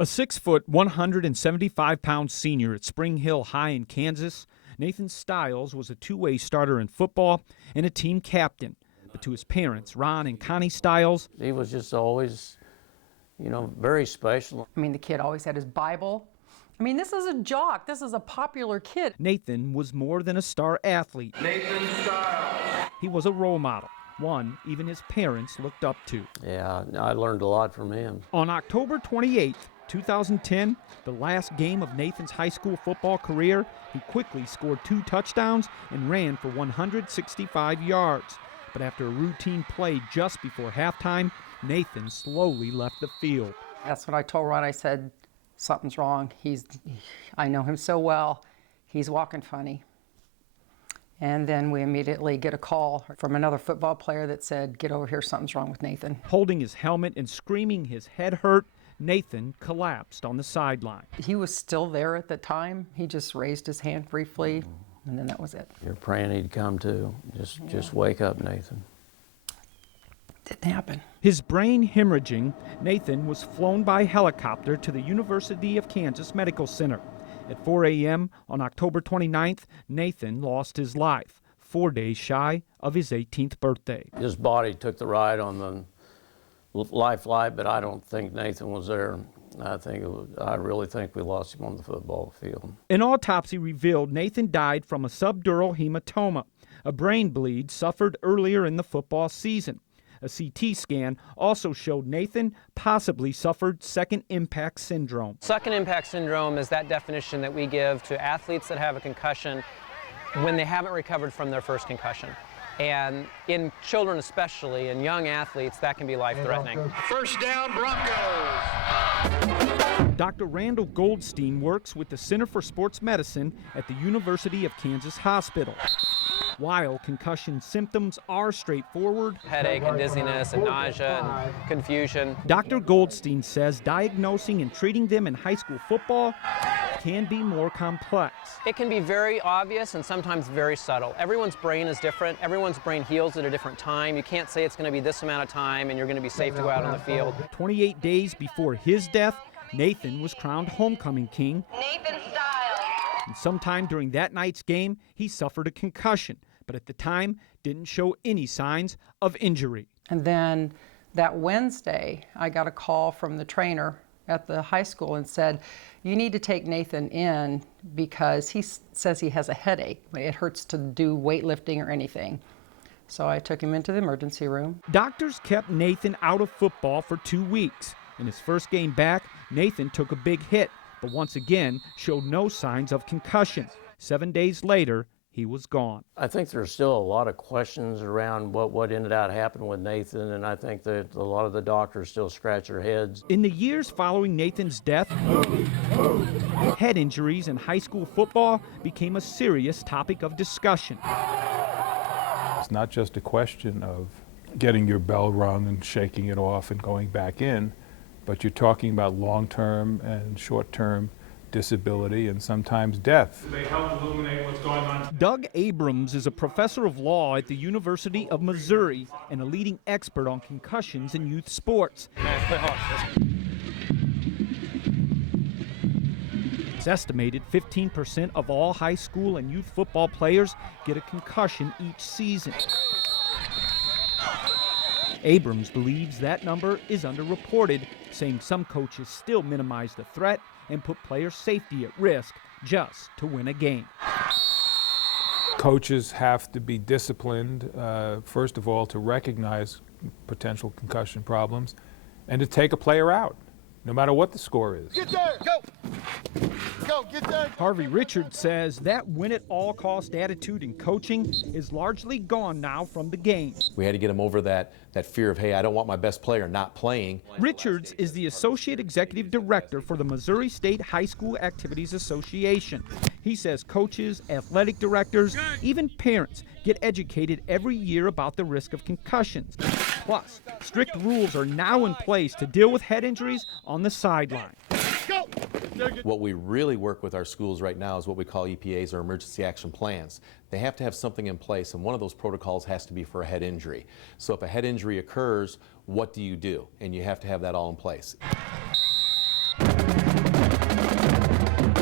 A 6-foot, 175-pound senior at Spring Hill High in Kansas, Nathan Stiles was a two-way starter in football and a team captain. But to his parents, Ron and Connie Stiles, he was just always, very special. I mean, the kid always had his Bible. I mean, this is a jock. This is a popular kid. Nathan was more than a star athlete. Nathan Stiles. He was a role model, one even his parents looked up to. Yeah, I learned a lot from him. On October 28th, 2010, the last game of Nathan's high school football career, he quickly scored 2 touchdowns and ran for 165 yards. But after a routine play just before halftime, Nathan slowly left the field. That's what I told Ron. I said, something's wrong. I know him so well. He's walking funny. And then we immediately get a call from another football player that said, get over here, something's wrong with Nathan. Holding his helmet and screaming his head hurt, Nathan collapsed on the sideline. He was still there at the time. He just raised his hand briefly, and then that was it. You're praying he'd come to. Just wake up, Nathan. Didn't happen. His brain hemorrhaging, Nathan was flown by helicopter to the University of Kansas Medical Center. At 4 a.m. on October 29th, Nathan lost his life, 4 days shy of his 18th birthday. His body took the ride on the life flight, but I don't think Nathan was there. I really think we lost him on the football field. An autopsy revealed Nathan died from a subdural hematoma, a brain bleed suffered earlier in the football season. A CT scan also showed Nathan possibly suffered second impact syndrome. Second impact syndrome is that definition that we give to athletes that have a concussion when they haven't recovered from their first concussion. And in children especially, and young athletes, that can be life-threatening. First down, Broncos. Dr. Randall Goldstein works with the Center for Sports Medicine at the University of Kansas Hospital. While concussion symptoms are straightforward, Headache and dizziness and nausea and confusion. Dr. Goldstein says diagnosing and treating them in high school football can be more complex. It can be very obvious and sometimes very subtle. Everyone's brain is different. Everyone's brain heals at a different time. You can't say it's going to be this amount of time and you're going to be safe to go out on the field. 28 days before his death, Nathan was crowned homecoming king. Nathan Stiles. And sometime during that night's game, he suffered a concussion, but at the time didn't show any signs of injury. And then that Wednesday, I got a call from the trainer at the high school and said, you need to take Nathan in because he says he has a headache. It hurts to do weightlifting or anything. So I took him into the emergency room. Doctors kept Nathan out of football for 2 weeks. In his first game back, Nathan took a big hit, but once again showed no signs of concussion. 7 days later, he was gone. I think there's still a lot of questions around what ended up happening with Nathan, and I think that a lot of the doctors still scratch their heads. In the years following Nathan's death, head injuries in high school football became a serious topic of discussion. It's not just a question of getting your bell rung and shaking it off and going back in, but you're talking about long-term and short-term disability and sometimes death. They help illuminate what's going on. Doug Abrams is a professor of law at the University of Missouri and a leading expert on concussions in youth sports. It's estimated 15% of all high school and youth football players get a concussion each season. Abrams believes that number is underreported, saying some coaches still minimize the threat and put player safety at risk just to win a game. Coaches have to be disciplined, first of all, to recognize potential concussion problems and to take a player out, no matter what the score is. Get there, go! Go, get there! Harvey Richards says that win-at-all-cost attitude in coaching is largely gone now from the game. We had to get him over that fear of, hey, I don't want my best player not playing. Richards is the Associate Executive Director for the Missouri State High School Activities Association. He says coaches, athletic directors, even parents get educated every year about the risk of concussions. Plus, strict rules are now in place to deal with head injuries on the sideline. What we really work with our schools right now is what we call EPAs, or emergency action plans. They have to have something in place, and one of those protocols has to be for a head injury. So if a head injury occurs, what do you do? And you have to have that all in place.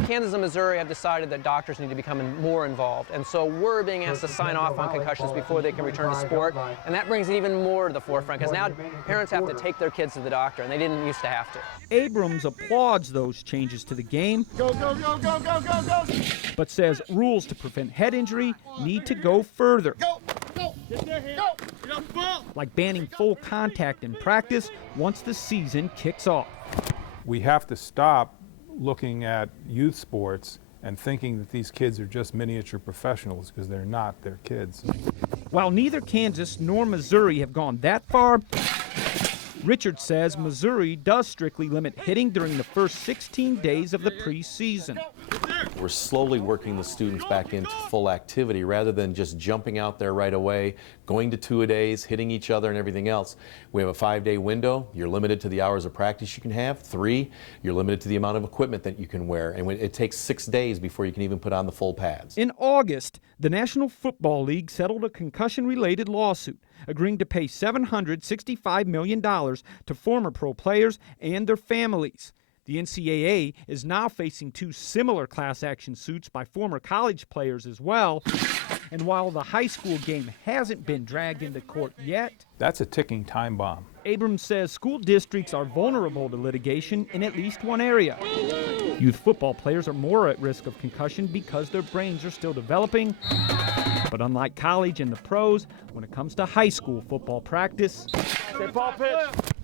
Kansas and Missouri have decided that doctors need to become more involved, and so we're being asked to sign off on concussions before they can return to sport, and that brings it even more to the forefront, because now parents have to take their kids to the doctor, and they didn't used to have to. Abrams applauds those changes to the game, Go, go, go, go, go, go, go. but says rules to prevent head injury need to go further, Go, go, go. Get off the ball. like banning full contact in practice once the season kicks off. We have to stop looking at youth sports and thinking that these kids are just miniature professionals, because they're not, they're kids. While neither Kansas nor Missouri have gone that far, Richard says Missouri does strictly limit hitting during the first 16 days of the preseason. We're slowly working the students back into full activity rather than just jumping out there right away, going to 2-a-days, hitting each other and everything else. We have a 5-day window. You're limited to the hours of practice you can have. 3, you're limited to the amount of equipment that you can wear. And it takes 6 days before you can even put on the full pads. In August, the National Football League settled a concussion-related lawsuit, agreeing to pay $765 million to former pro players and their families. The NCAA is now facing 2 similar class action suits by former college players as well. And while the high school game hasn't been dragged into court yet, That's a ticking time bomb. Abrams says school districts are vulnerable to litigation in at least one area. Youth football players are more at risk of concussion because their brains are still developing. But unlike college and the pros, when it comes to high school football practice,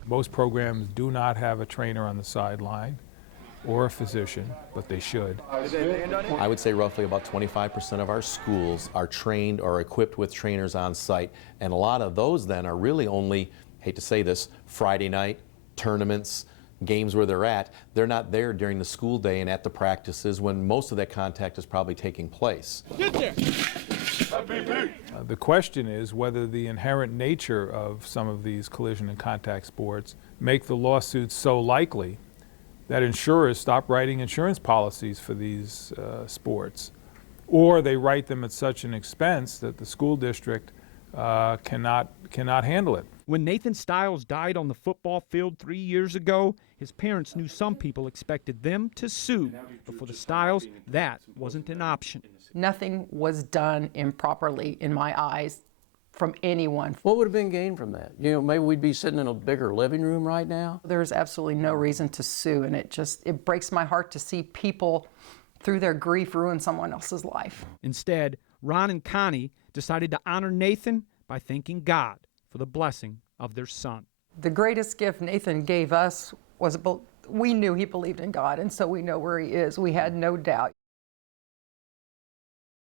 Most programs do not have a trainer on the sideline or a physician, but they should. I would say roughly about 25% of our schools are trained or equipped with trainers on site. And a lot of those then are really only, hate to say this, Friday night, tournaments, games where they're at. They're not there during the school day and at the practices when most of that contact is probably taking place. The question is whether the inherent nature of some of these collision and contact sports make the lawsuits so likely that insurers stop writing insurance policies for these sports, or they write them at such an expense that the school district cannot handle it. when Nathan Stiles died on the football field 3 years ago, his parents knew some people expected them to sue. But for the Stiles, that wasn't an option. Nothing was done improperly in my eyes from anyone. What would have been gained from that? You know, maybe we'd be sitting in a bigger living room right now. There's absolutely no reason to sue, and it breaks my heart to see people through their grief ruin someone else's life. Instead, Ron and Connie decided to honor Nathan by thanking God for the blessing of their son. The greatest gift Nathan gave us was we knew he believed in God, and so we know where he is. We had no doubt.